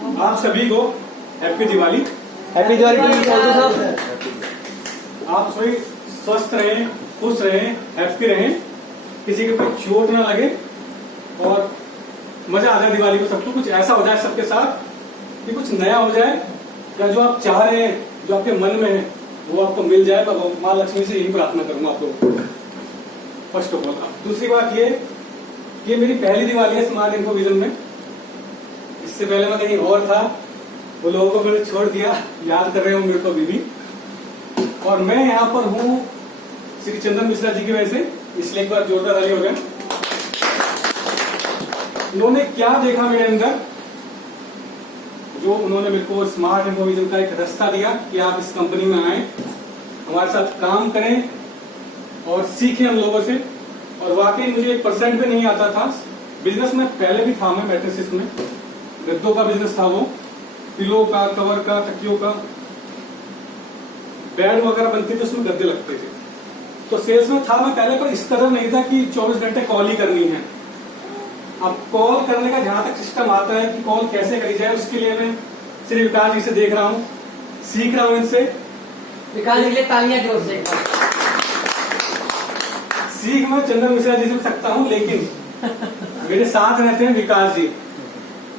आप सभी को हैप्पी दिवाली। हैप्पी दिवाली सब। आप सभी स्वस्थ रहें, खुश रहें, हैप्पी रहें, किसी के कोई चोट ना लगे और मजा आ जाए दिवाली को। सबको कुछ ऐसा हो जाए सबके साथ कि कुछ नया हो जाए, या जो आप चाह रहे हैं, जो आपके मन में है, वो आपको मिल जाए। तो माँ लक्ष्मी से यही प्रार्थना करूंगा आपको, फर्स्ट ऑफ ऑल। दूसरी बात ये मेरी पहली दिवाली है स्मार्ट इन्फो विजन में। इससे पहले मैं कहीं और था, वो लोगों को मैंने छोड़ दिया, याद कर रहे हो मेरे को अभी भी। और मैं यहाँ पर हूँ श्री चंदन मिश्रा जी की वजह से, इसलिए एक बार जोरदार ताली हो गए। उन्होंने क्या देखा मेरे अंदर, जो उन्होंने मेरे को स्मार्ट इन्फो विजन का एक रास्ता दिया कि आप इस कंपनी में आए, हमारे साथ काम करें और सीखें हम लोगों से। और वाकई मुझे 1% भी नहीं आता था। बिजनेस में पहले भी था, मैं मैट्रिसेस में गद्दों का बिजनेस था, वो पिलो का, कवर का, तकियों का, बेड वगैरह बनती थी, उसमें गद्दे लगते थे। तो सेल्स में था मैं पहले, पर इस तरह नहीं था कि 24 घंटे कॉल ही करनी है। अब कॉल करने का जहां तक सिस्टम आता है कि कॉल कैसे करी जाए, उसके लिए मैं श्री विकास जी से देख रहा हूँ, सीख रहा हूँ इनसे। विकास जी के लिए तालियां जोर से। सीख मैं चंदन मिश्रा जी से भी सकता हूँ, लेकिन मेरे साथ रहते हैं विकास जी,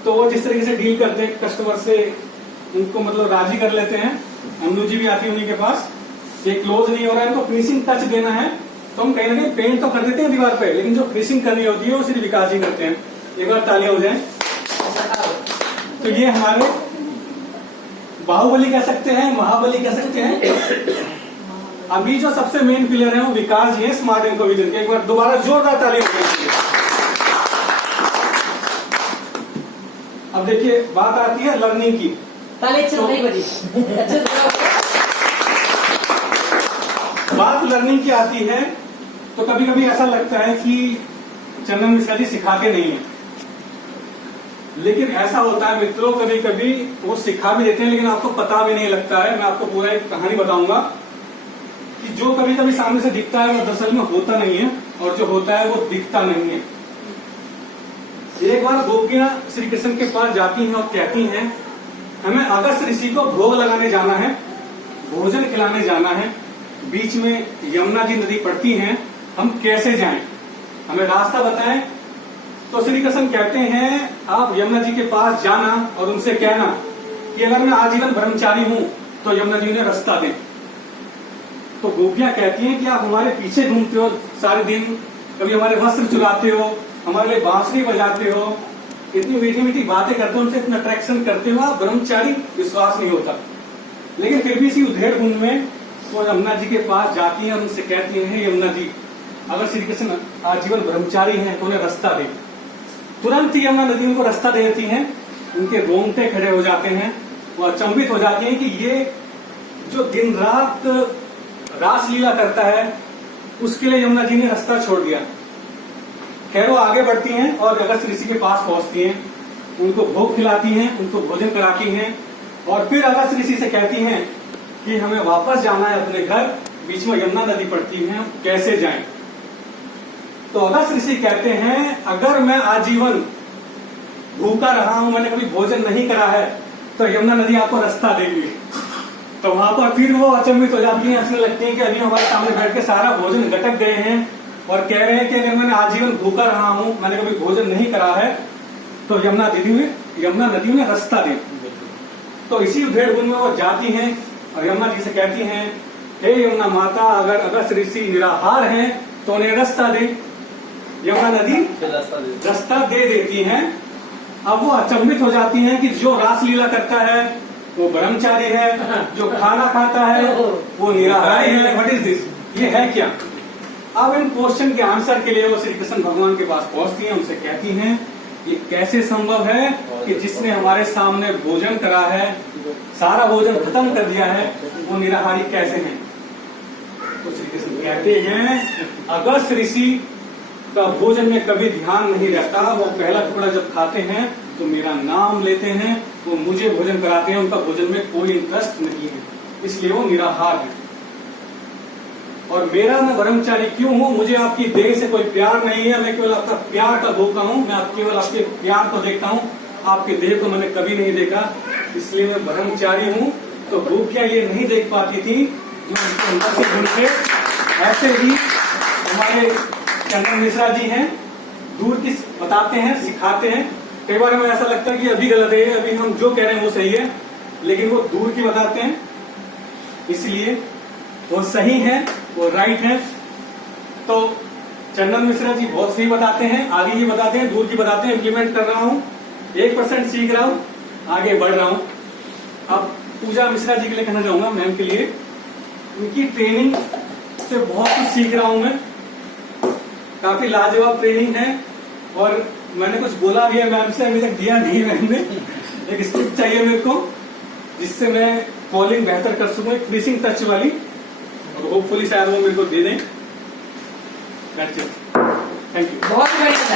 तो वो जिस तरीके से डील करते हैं कस्टमर से, उनको मतलब राजी कर लेते हैं। अनु जी भी आती है उन्हीं के पास, ये क्लोज नहीं हो रहा है तो फिनिशिंग टच देना है, तो हम कहीं ना कहीं पेंट तो कर देते हैं दीवार पे, लेकिन जो फिनिशिंग करनी होती है वो सिर्फ विकास जी करते हैं। एक बार तालियां हो जाए। तो ये हमारे बाहुबली कह सकते हैं, महाबली कह सकते हैं। अभी जो सबसे मेन पिलर है वो विकास जी है स्मार्ट इन्फो विजन के। एक बार दोबारा जोरदार तालियां हो जाए। अब देखिए बात आती है लर्निंग की। बात लर्निंग की आती है तो कभी कभी ऐसा लगता है कि चंदन मिश्रा जी सिखाते नहीं है, लेकिन ऐसा होता है मित्रों, कभी कभी वो सिखा भी देते हैं लेकिन आपको पता भी नहीं लगता है। मैं आपको पूरा एक कहानी बताऊंगा कि जो कभी कभी सामने से दिखता है वो दरअसल में होता नहीं है, और जो होता है वो दिखता नहीं है। एक बार गोपियां श्री कृष्ण के पास जाती हैं और कहती हैं, हमें अगस्त ऋषि को भोग लगाने जाना है, भोजन खिलाने जाना है, बीच में यमुना जी नदी पड़ती हैं, हम कैसे जाएं, हमें रास्ता बताएं। तो श्री कृष्ण कहते हैं, आप यमुना जी के पास जाना और उनसे कहना कि अगर मैं आजीवन ब्रह्मचारी हूं तो यमुना जी ने रास्ता दें। तो गोपियां कहती हैं कि आप हमारे पीछे घूमते हो सारे दिन, कभी हमारे वस्त्र चुराते हो, हमारे लिए बांसुरी बजाते हो, इतनी मीठी मीठी बातें करते हो, उनसे इतना अट्रैक्शन करते हो, आप ब्रह्मचारी, विश्वास नहीं होता। लेकिन फिर भी इसी उधेड़ कुंड में वो यमुना जी के पास जाती हैं और उनसे कहती हैं, यमुना जी अगर श्री कृष्ण आजीवन ब्रह्मचारी हैं तो उन्हें रास्ता दे। तुरंत ही यमुना नदी उनको रास्ता दे देती है, उनके रोंगटे खड़े हो जाते हैं, वो अचंभित हो जाती हैं कि ये जो दिन रात रासलीला करता है उसके लिए यमुना जी ने रास्ता छोड़ दिया। खैर वो आगे बढ़ती हैं और अगस्त ऋषि के पास पहुंचती हैं, उनको भोग खिलाती हैं, उनको भोजन कराती हैं, और फिर अगस्त ऋषि से कहती हैं कि हमें वापस जाना है अपने घर, बीच में यमुना नदी पड़ती है, कैसे जाएं। तो अगस्त ऋषि कहते हैं, अगर मैं आजीवन भूखा रहा हूं, मैंने कभी भोजन नहीं करा है, तो यमुना नदी आपको रास्ता देगी। तो वहां पर फिर वो अचंभित हो जाती हैं, हंसने लगती हैं कि अभी हमारे सामने बैठ के सारा भोजन गटक गए हैं और कह रहे हैं कि अगर मैंने आजीवन भूखा रहा हूं, मैंने कभी भोजन नहीं करा है, तो यमुना नदी में रास्ता दे। तो इसी उधेड़ में वो जाती हैं और यमुना जी से कहती हैं, हे यमुना माता, अगर अगस्त ऋषि निराहार हैं तो उन्हें रास्ता दे। यमुना नदी रास्ता दे देती हैं। अब वो अचंभित हो जाती हैं कि जो रासलीला करता है वो ब्रह्मचारी है, जो खाना खाता है वो निराहारी है। व्हाट इज दिस, ये है क्या? अब इन क्वेश्चन के आंसर के लिए वो श्री कृष्ण भगवान के पास पहुंचती हैं, उनसे कहती हैं, ये कैसे संभव है कि जिसने हमारे सामने भोजन करा है, सारा भोजन खत्म कर दिया है, वो निराहारी कैसे हैं? तो श्री कृष्ण कहते हैं, अगस्त ऋषि का भोजन में कभी ध्यान नहीं रहता, वो पहला टुकड़ा जब खाते हैं तो मेरा नाम लेते हैं, वो मुझे भोजन कराते हैं, उनका भोजन में कोई इंटरेस्ट नहीं है, इसलिए वो निराहार है। और मेरा मैं ब्रह्मचारी क्यों हूं, मुझे आपकी देह से कोई प्यार नहीं है, मैं केवल आपका प्यार का भूखा हूं, मैं केवल आपके प्यार को देखता हूं, आपके देह को मैंने कभी नहीं देखा, इसलिए मैं ब्रह्मचारी हूँ। तो गोपियां ये नहीं देख पाती थी जो उनके अंदर से गुण थे। ऐसे ही हमारे चंदन मिश्रा जी हैं, दूर की बताते हैं, सिखाते हैं। कई बार हमें ऐसा लगता है कि अभी गलत है, अभी हम जो कह रहे हैं वो सही है, लेकिन वो दूर की बताते हैं, इसलिए वो सही है, वो राइट है। तो चंदन मिश्रा जी बहुत सही बताते हैं, आगे की बताते हैं, दूर की बताते हैं। इम्प्लीमेंट कर रहा हूँ, 1% सीख रहा हूँ, आगे बढ़ रहा हूँ। अब पूजा मिश्रा जी के लिए कहना चाहूंगा, मैम के लिए, उनकी ट्रेनिंग से बहुत कुछ सीख रहा हूं मैं। काफी लाजवाब ट्रेनिंग है और मैंने कुछ बोला भी है मैम से, अभी तक दिया नहीं मैम ने। एक स्क्रिप्ट चाहिए मेरे को जिससे मैं कॉलिंग बेहतर कर सकूं, एक फिनिशिंग टच वाली, और होपफुली शायद वो मेरे को दे दें। Thank you. बहुत बढ़िया था।